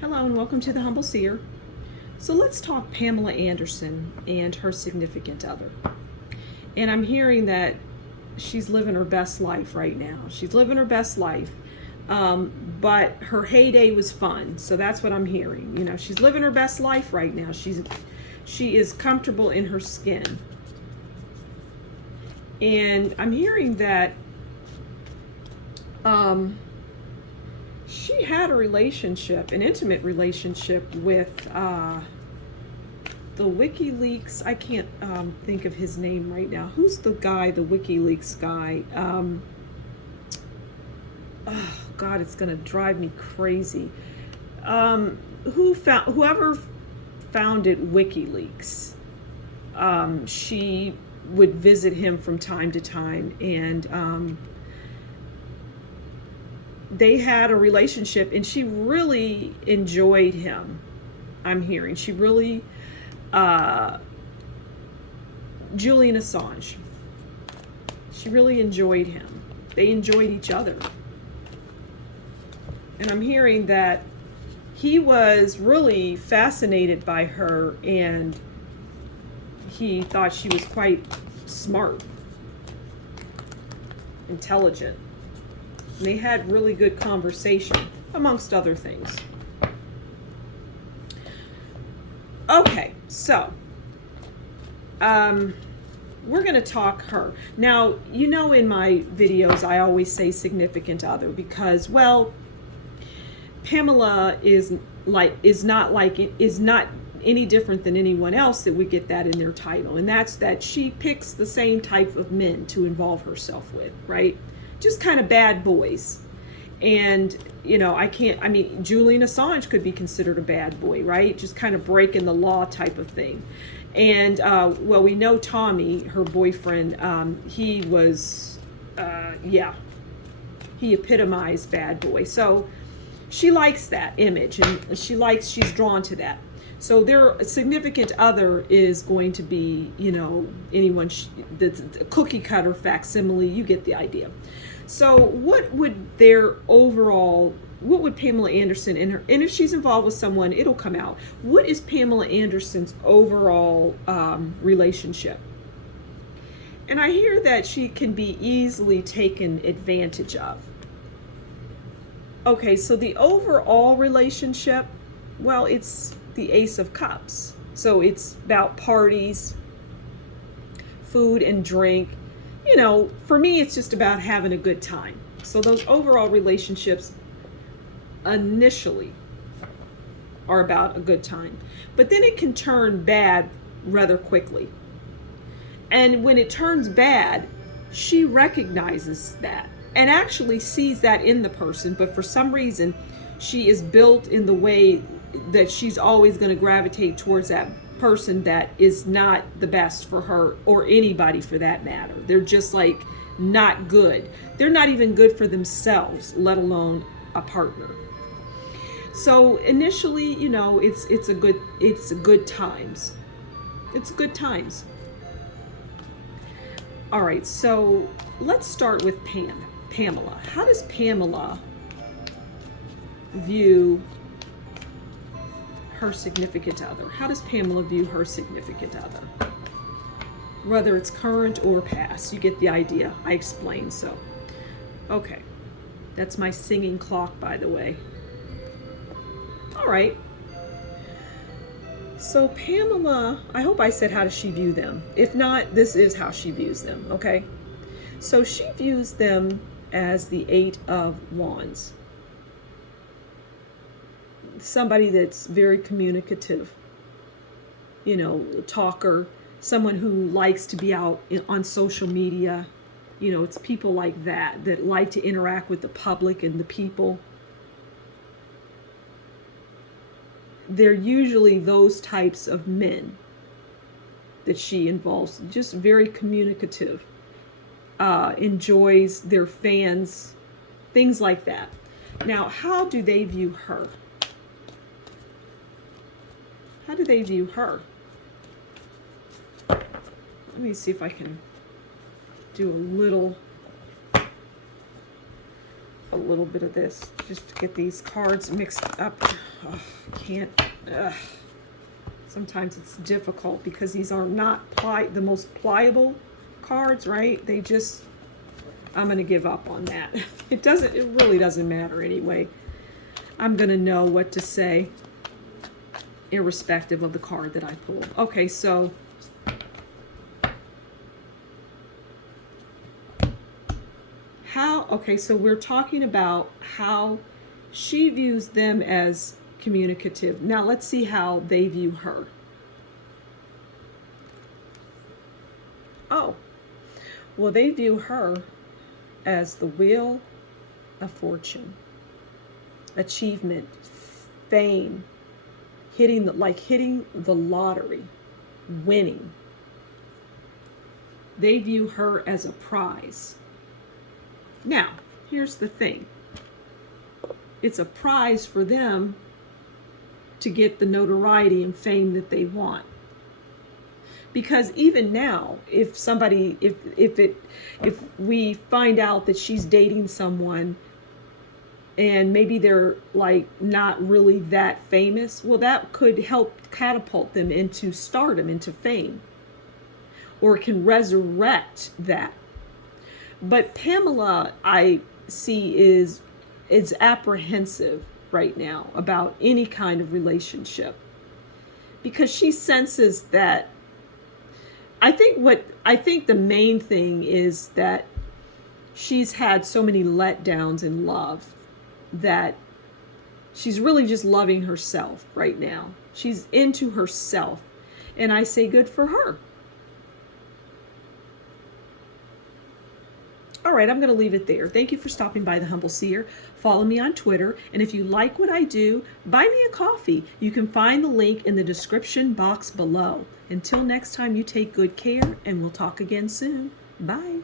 Hello and welcome to the Humble Seer. So let's talk Pamela Anderson and her significant other. And I'm hearing that she's living her best life right now. She's living her best life, but her heyday was fun. So that's what I'm hearing. You know, she's living her best life right now. She is comfortable in her skin. And I'm hearing that she had a relationship, an intimate relationship with the WikiLeaks. I can't think of his name right now. Who's the guy, the WikiLeaks guy? Oh God, it's gonna drive me crazy. Whoever founded WikiLeaks? She would visit him from time to time, and they had a relationship, and she really enjoyed him. I'm hearing she really Julian Assange, she really enjoyed him. They enjoyed each other, and I'm hearing that he was really fascinated by her, and he thought she was quite smart, intelligent. And they had really good conversation, amongst other things. Okay, so we're going to talk her. Now, you know, in my videos, I always say significant other because, well, Pamela is not any different than anyone else that we get that in their title, and that's that she picks the same type of men to involve herself with, right? Just kind of bad boys. And you know, Julian Assange could be considered a bad boy, right? Just kind of breaking the law type of thing. And well, we know Tommy, her boyfriend, he was he epitomized bad boy. So she likes that image, and she's drawn to that. So their significant other is going to be, you know, anyone, the cookie cutter facsimile. You get the idea. So what would Pamela Anderson and if she's involved with someone, it'll come out. What is Pamela Anderson's overall relationship? And I hear that she can be easily taken advantage of. Okay, so the overall relationship, well, it's the Ace of Cups. So it's about parties, food and drink. You know, for me, it's just about having a good time. So those overall relationships initially are about a good time. But then it can turn bad rather quickly. And when it turns bad, she recognizes that and actually sees that in the person. But for some reason, she is built in the way that she's always going to gravitate towards that person that is not the best for her, or anybody for that matter. They're just like not good. They're not even good for themselves, let alone a partner. So initially, you know, it's good times. It's good times. All right, so let's start with Pamela. How does Pamela view her significant other? How does Pamela view her significant other? Whether it's current or past, you get the idea. I explained. So, okay, that's my singing clock, by the way. All right. So Pamela, I hope I said how does she view them. If not, this is how she views them, okay? So she views them as the Eight of Wands. Somebody that's very communicative, you know, talker, someone who likes to be out on social media. You know, it's people like that like to interact with the public and the people. They're usually those types of men that she involves, just very communicative, enjoys their fans, things like that. Now, how do they view her? How do they view her? Let me see if I can do a little a little bit of this just to get these cards mixed up. Oh, I can't. Sometimes it's difficult because these are not the most pliable cards, right? They just, I'm going to give up on that. It really doesn't matter anyway. I'm going to know what to say irrespective of the card that I pull. Okay, so so we're talking about how she views them as communicative. Now let's see how they view her. Oh, well, they view her as the wheel of fortune, achievement, fame, hitting the lottery, winning. They view her as a prize. Now, here's the thing. It's a prize for them to get the notoriety and fame that they want. Because even now, if we find out that she's dating someone and maybe they're like not really that famous, well, that could help catapult them into stardom, into fame, or it can resurrect that. But Pamela, I see, is apprehensive right now about any kind of relationship, because she senses that, I think the main thing is that she's had so many letdowns in love that she's really just loving herself right now. She's into herself, and I say good for her. All right, I'm going to leave it there. Thank you for stopping by the Humble Seer. Follow me on Twitter, and if you like what I do, buy me a coffee. You can find the link in the description box below. Until next time, you take good care, and we'll talk again soon. Bye.